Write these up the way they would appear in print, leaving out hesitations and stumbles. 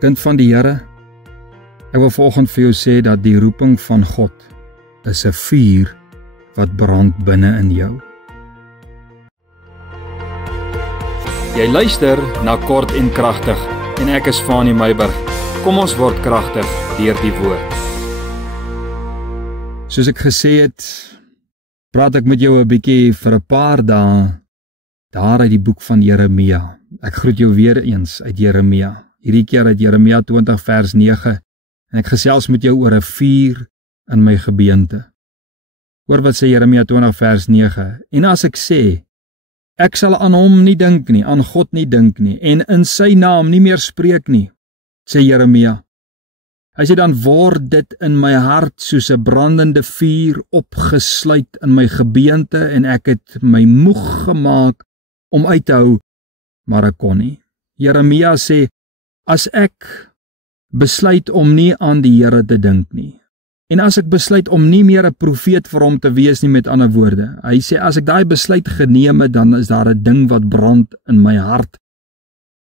Kind van die Here, ek wil vanoggend vir jou sê dat die roeping van God is 'n vuur wat brand binne in jou. Jy luister na Kort en Kragtig en ek is Fanie Meiburg. Kom ons word kragtig deur die woord. Soos ek gesê het, praat ek met jou 'n bietjie vir 'n paar dae daar uit die boek van Jeremia. Ek groet jou weer eens uit Jeremia. Hierdie keer uit Jeremia 20 vers 9 en ek gesels met jou oor 'n vuur in my gebeente. Hoor wat sê Jeremia 20 vers 9. En as ek sê, ek sal aan hom nie dink nie, aan God nie dink nie, en in sy naam nie meer spreek nie, sê Jeremia. Hy sê dan word dit in my hart soos 'n brandende vuur opgesluit in my gebeente en ek het my moeg gemaak om uit te hou, maar ek kon nie. Jeremia sê, as ek besluit om nie aan die Here te dink nie, en as ek besluit om nie meer 'n profeet vir hom te wees nie, met ander woorde, hy sê as ek daai besluit geneem het, dan is daar 'n ding wat brand in my hart.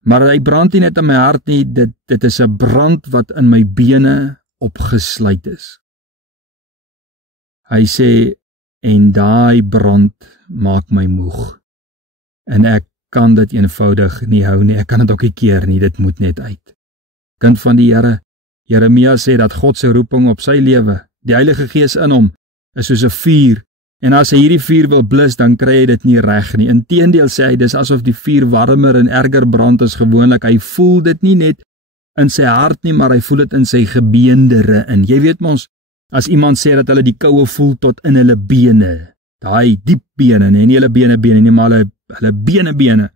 Maar hy brand nie net in my hart nie, dit is 'n brand wat in my bene opgesluit is. Hy sê, en daai brand maak my moeg. En ek kan dit eenvoudig nie hou nie, ek kan dit ook nie keer nie, dit moet net uit. Kind van die Here, Jeremia sê dat God se roeping op sy lewe, die Heilige Gees in hom, is soos 'n vuur, en as hy hierdie vuur wil blus, dan kry hy dit nie reg nie. Inteendeel sê hy, dis asof die vuur warmer en erger brand as gewoonlik. Hy voel dit nie net in sy hart nie, maar hy voel dit in sy gebeendere in. Jy weet mos, as iemand sê dat hulle die koue voel tot in hulle bene, daai diep bene, nie hulle bene nie, maar hulle bene.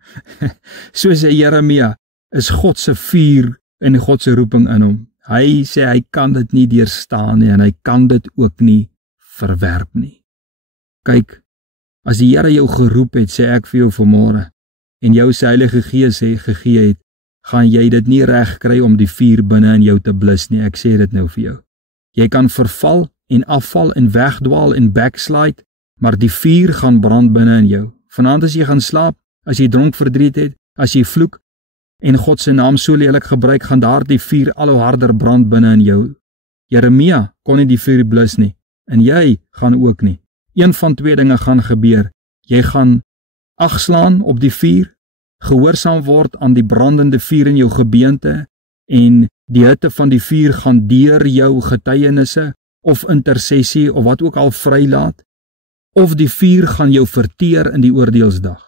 So sê Jeremia, is God se vuur en God se roeping in hom. Hy sê hy kan dit nie deurstaan nie en hy kan dit ook nie verwerp nie. Kyk, as die Here jou geroep het, sê ek vir jou vanmôre, en jou se Heilige Gees gegee het, gaan jy dit nie reg kry om die vuur binne in jou te blus nie. Ek sê dit nou vir jou. Jy kan verval en afval en wegdwaal en backslide, maar die vuur gaan brand binne in jou. Vanaand as jy gaan slaap, as jy dronk verdriet het, as jy vloek en God se naam so lelik gebruik, gaan daardie vuur al hoe harder brand binne in jou. Jeremia kon nie die vuur blus nie, en jy gaan ook nie. Een van twee dinge gaan gebeur. Jy gaan agslaan op die vuur, gehoorsaam word aan die brandende vuur in jou gebeente, en die hitte van die vuur gaan deur jou getuienisse of intersessie of wat ook al vrylaat, of die vuur gaan jou verteer in die oordeelsdag.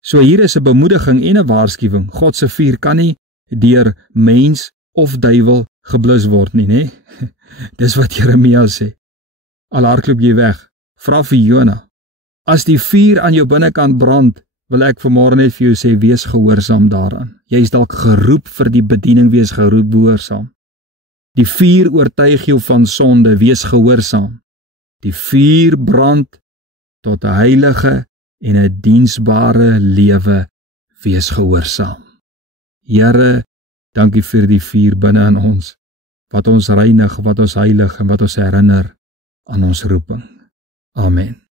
So hier is 'n bemoediging en 'n waarskuwing. God se vuur kan nie deur mens of duiwel geblus word nie, né? Dis wat Jeremia sê. Al hardloop jy weg, vra vir Jona. As die vuur aan jou binnekant brand, wil ek vanmôre net vir jou sê, wees gehoorsaam daaraan. Jy is dalk geroep vir die bediening, wees gehoorsaam. Die vuur oortuig jou van sonde, wees gehoorsaam. Die vuur brand tot 'n heilige en 'n diensbare lewe, wees gehoorsaam. Here, dankie vir die vuur binne in ons, wat ons reinig, wat ons heilig en wat ons herinner aan ons roeping. Amen.